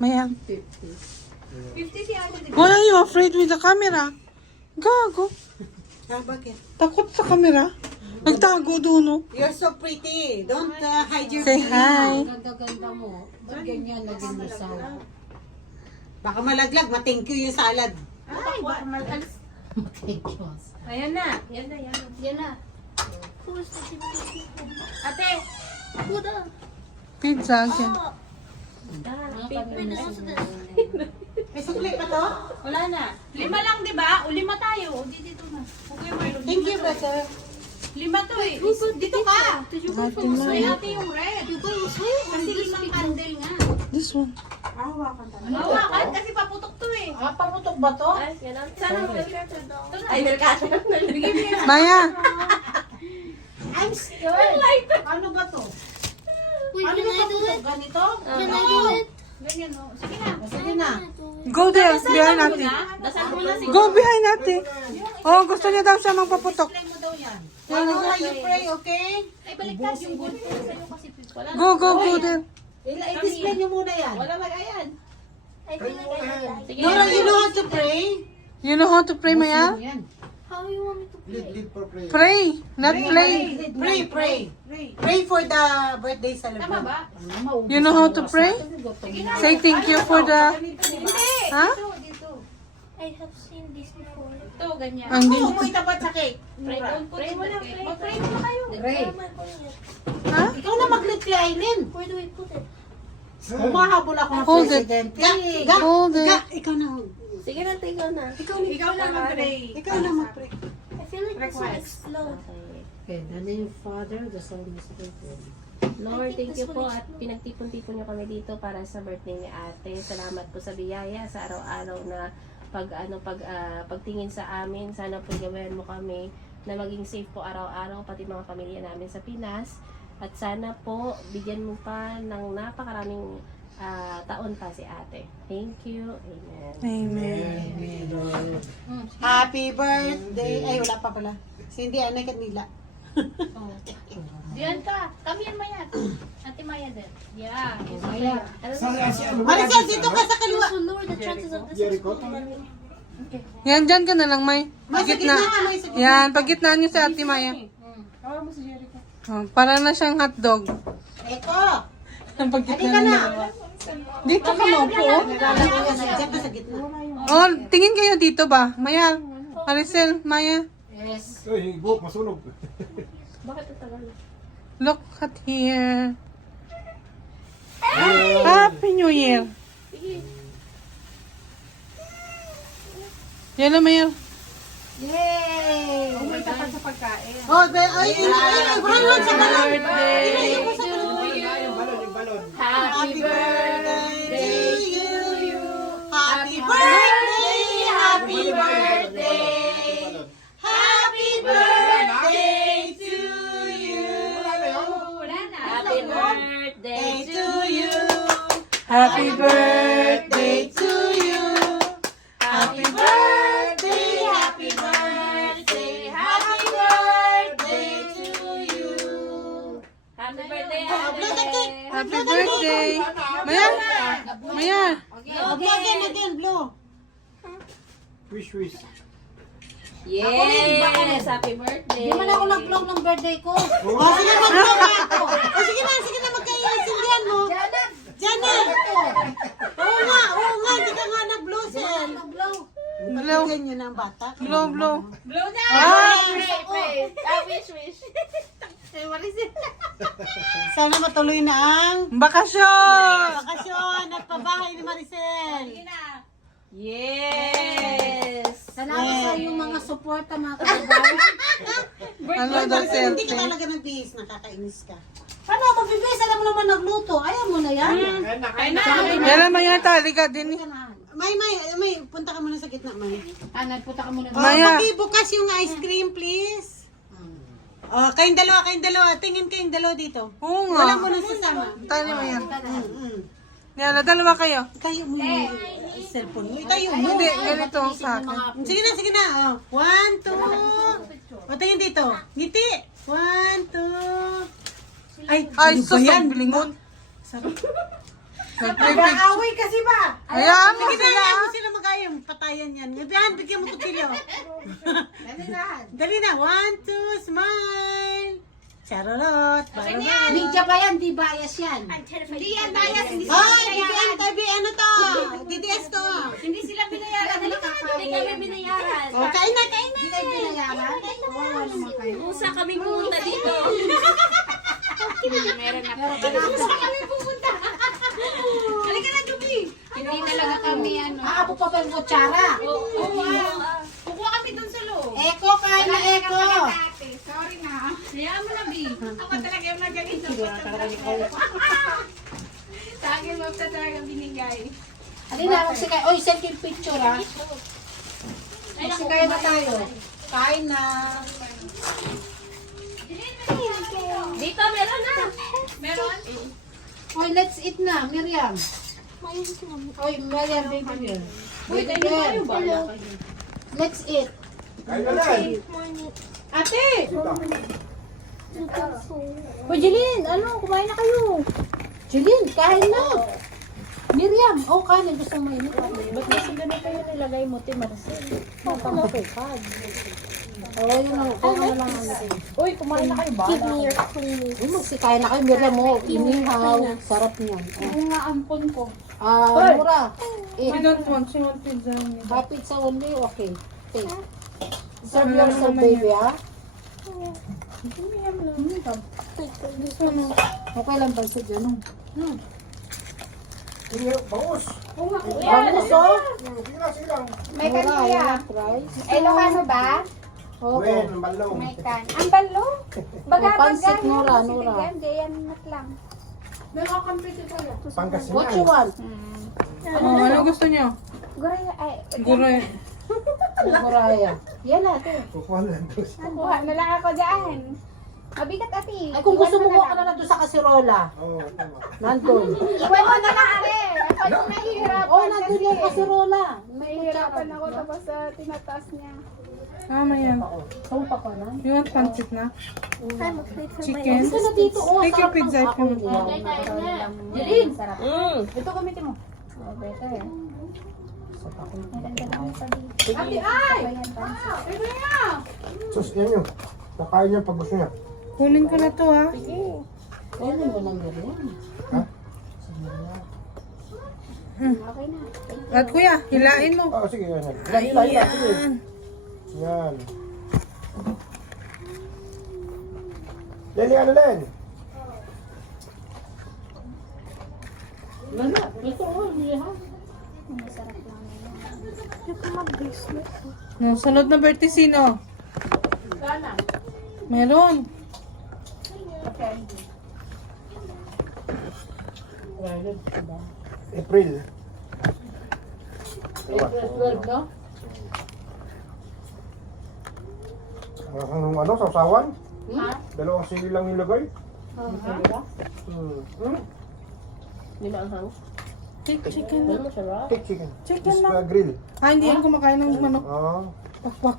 Maya. 50 si Ate. Why are you afraid with the camera? Gago. Bakit? Takot sa camera. Nagtago doon, no? You're so pretty. Don't hide your Say face. hi. Ganda-ganda mo. Ba't ganyan naging masaw? Baka malaglag. Ma-thank you yung salad. Ay, baka malalas. Thank you. Ayan na. Yan na, yan. Yan na. Ate. Pizza again. May sukli pa to? Wala na. 5 lang, di ba? O 5 tayo. O, dito na. Okay, Marlon. Thank you, brother. 5 to eh. Dito ka. Gusto ate yung red. Kasi 5 candle nga. This one. Hawakan kasi paputok to eh. Ah, pamutok ba to? Sana ay, delgado. Bigyan mo yan. Maya. I'm scared. Ano ba to? Ano ba paputok? Ganito? Ganyan o. Sige na. Sige na. Go there. Behind natin. Dasal mo na siguro. Go behind natin. Oh, gusto niya daw siya magpaputok. Display mo daw yan. Whenever you pray, okay? Ay, baliktad yung good ko sa'yo kasi wala. Go there. I-display nyo muna yan. Wala mag ayan. Sige Nora, you know how to pray? You know how to pray, Maya? Yan. Pray, not play. Pray. Pray for the birthday Tama celebration. ba? You know how to pray? Say thank you for the... Hindi. Ha? Dito. I have seen this before. Ito, ganyan. Andi. Oo, mo itapat sa cake. Pray mo na. Mag-pray mo na kayo. Ray. Ha? Ikaw na mag-lead kay Aileen. Where do we put it? Umahabol ako ng Hold it. president. Hold it. Ikaw na. Sige na, ikaw na. Ikaw na mag-pray. Ikaw na mag-pray. I feel like this will explode. Okay, and then yung Father, the Son, the Spirit. Lord, thank you po at pinagtipon-tipon niyo kami dito para sa birthday ni Ate. Salamat po sa biyaya sa araw-araw na pagtingin sa amin. Sana po gawin mo kami na maging safe po araw-araw pati mga pamilya namin sa Pinas. At sana po bigyan mo pa ng napakaraming taon pa si Ate. Thank you. Amen. Amen. Happy birthday. Ay, wala pa pala. Si hindi, Anay Camila. Diyan ka. Kami yan, Maya. Ate Maya din. Yeah. Maya. Maricel, dito ka sa kaliwa. This will lower the chances of this exploding. Yan, dyan ka na lang, May. May sa Gitna. gitna, May sa gitna. Yan, pagitnaan niyo si Ate Maya. Oh, para na siyang hotdog. Eko. Ang pagitna Halika ng na. dalawa. Dito ka maupo. oh. Diyan ka sa gitna. Oh, tingin kayo dito ba? Maya. Maricel, Maya. Yes. Ay, buhok, masunog. Bakit ito tagal? Look at here. Happy New Year. Yan na, Maya. Yay! May tapat sa pagkain. Oh, ay, balon sa balon. Birthday Ilayo ko sa balon. Yung balon. Happy birthday to you. Happy birthday. Happy birthday. Happy birthday to you. Wala na. Happy birthday To you. Happy birthday To you. Happy birthday. Happy birthday. Happy birthday to you. Happy birthday, Blow the cake. Happy birthday. Maya. Maya. Again, blow. Wish, wish. Yes! Happy birthday! Di man ako nag-vlog ng birthday ko. Oh, sige, mag-blow ka. Oh, sige na, magkaisindihan mo. Janet! Oo nga, hindi ka nga nag-blow, Sel. Nag-vlog. Blow. Ganyan na ang bata. Blow, blow. Blow na. Ah! Pray. Wish. Eh, Maricel. Sana matuloy na ang Bakasyon! bakasyon at pabahay ni Maricel. Sige na. Yes! Salamat sa iyong mga suporta, mga kababayan. Ano daw, Maricel, hindi ka selfie? talaga nagbihis, nakakainis ka. Paano ako magbibigay? Alam mo naman nagluto. Ayaw mo na yan. Ay na. Yan na, Maya. Tali ka din. May, punta ka muna sa gitna, May. Nagpunta ka muna. Maya. Pakibukas yung ice cream, please. Oh, kayong dalawa. Tingin kayong dalawa dito. Oo Wala nga. mo nang sasama. Tali, Maya. Mm. Yan na, dalawa kayo. Tayo mo yung cellphone mo. Tayo mo. Hindi, ganito ang sa akin. Sige na. Oh. 1, 2. O, tingin dito. Ngiti. 1, 2. Ay, Ay, ano ba yan? sus, bilingon. Nag-aaway kasi ba? Ayan mo Sige na, sila. ayan mo sila mag-ayong. Patayan yan. Ngayon, bigyan mo kutsilyo. Dali na. 1, 2, smile. Charot. Bye-bye. Media ba yan? Di bias yan. Hindi yan bias, hindi sila Ay, binayaran. ano to? DDS to. Hindi sila binayaran. Halika na, hindi kami binayaran. O, kain na, kain na. Hindi kayo binayaran? Kawawa naman kayo. Usa kami pumunta dito. Meron na. Usa kami pumunta. Halika na, Juby. Hindi talaga kami ano. Aapo pa ba yung kutsara? Kukuha kami dun sa loob. Eko, kain na, Eko. Sorry na. Hayaan mo na, B. Ako talaga yung magaling sa Sa akin, wag na talaga binigay. Halina, magsikay. Oy, send yung picture ha. Magsikay na tayo. Kain na. Dito, meron na. Meron? Oy, let's eat na, Miriam. Oy, Miriam, baby girl. Baby girl. Let's eat. Kain na lang. Ate! Dito. Hoy, Jeline, ano? Kumain na kayo. Jeline, kain na. Miriam, oh, kanin. Gusto mo yun? Ba't kasi ganito yung nilagay mo, Tim Marcel? Pang-pekad. Oh, yun ang na lang ang uy, kumain na kayo ba? Give me your clean. Uy, magsikain na kayo, Miriam mo. Inihaw. Sarap niyan. Yung nga ampon ko. Mura. We don't want. She want pizza. Pizza only, okay. Take. Serve yourself, baby, ha? Okay lang ba sa dyan? Sige, bangus. Bangus, oh? Sige lang, sige lang. May kanila. Price. Ilocano ba? Oo. Wen, ang balong. May kan. Ang balo? Pansit, Nora, Nora. Gayan mat lang. Pangasinan. What you want? Oh, ano gusto niyo? Guray, ay, Gulay. Muraya. Yan natin. Kukuha na lang. kuha na lang ako dyan. Mabigat ati. Ay, kung gusto mo ka na doon sa kasirola. Oo, tama. Nandun. Iwan mo na lang, are. Ako yung nahihirapan. Oh, nandun yung kasirola. Nahihirapan ako tapos tinataas niya. Tama yan. Saan pa ka na? You want pancit na? I'm afraid for my Chicken? Gusto na dito. Oh, Take your sarap pizza ng if you ako. want. Jeline. Ito gamitin mo. Oh, better. Ate, ay! Sus, yan yun. Nakain niya pag gusto niya. Kunin ko na to ha. Ano mo nang gawin? Ha? At kuya, hilain mo. Oo, sige, yan. Hila, hila, sige. Yan. Leli, ano Len? Wala. Ito, oh, hindi ha. No, sunod na birthday sino? Sana. Meron. April. April 12, no? Ano, sausawan? Ha? Dalawang sili lang nilagay. Diba? Hindi maanghang. Take chicken Ano na. mo siya, Rob? Take chicken. Chicken Just, lang. grill. Ah, hindi yan kumakain ng manok. Oo. Pakpak.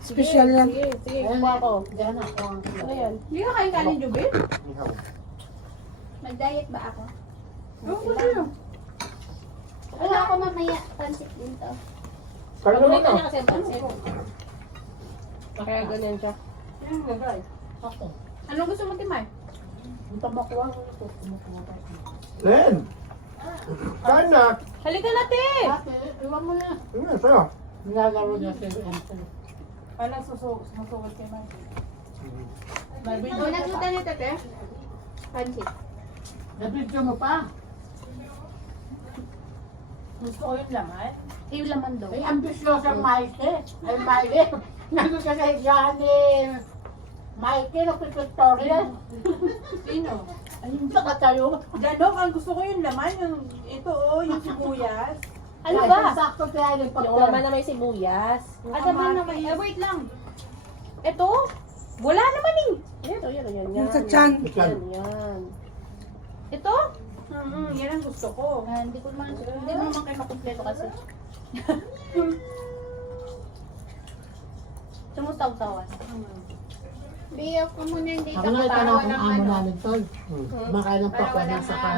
Special yan. Sige, sige, kuha ko. Diyan ako. Ano yan? Hindi ka kain kanin, Jubil? Ihaw. Mag-diet ba ako? Wala ako mamaya pancit dito. Kaya naman Paborito na. niya kasi ang pansit. Kaya ganyan siya. Ako. Anong gusto mo, Timay? Ang tabakuha ko ito. Len! Kain na! Halika na, te! Ate, iwan mo na. Ano, sa'yo? Nagaro niya sa ito. Wala susugot kay May. Nabidyo Ano mo nagluto pa. ni Tete? Pancit. Nabidyo mo pa. Gusto ko yung laman. Yung laman daw. Ay, ambisyoso ang Maike. Ay, Maike. Nandun ka sa higaan ni Maike, nagpipictorial. Sino? Ayun sa katayo. Janok, ang gusto ko yung laman, yung ito oh, yung sibuyas. Ano ba? Sakto kaya yung Yung laman na may sibuyas. Ada ba naman? Wait lang. Ito? Wala naman eh. Yan. Yung sa tiyan. Yan. Ito? Yan ang gusto ko. Hindi ko naman kayo makumpleto kasi. Sumusaw-sawan. Biyak ko muna hindi Ako na itanong kung amo namin tol. Kumakain ng pakwan ng saka.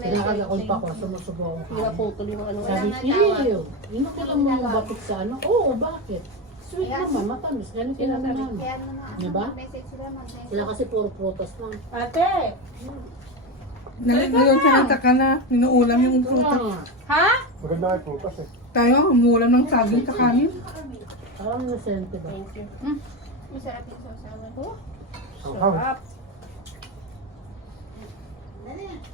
Pinakagakol pa ko, sumusubo ako. Pinaputol yung ano. Sabi, iyo, ino ko lang mga batik sa ano? Oo, bakit? Sweet naman, matamis. Ganun kinamin namin. Kaya naman, Diba? message sila mag-message. Sila kasi puro prutas lang. Ate! Ngayon kinanta ka na. Ninuulam yung prutas. Ha? Maganda nga yung prutas eh. Tayo, umuulam ng saging sa kanin. Parang nasente ba? Masarap yung sausawan. Ang hang.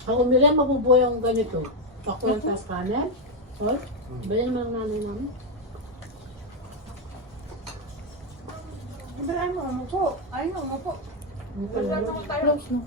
Ang umili, mabubuhay akong ganito. Pakwan tas kanin. Tol, ba yan naman ang nanay namin? Iba mo, umupo. Ay, umupo. Ano pala? Close, no?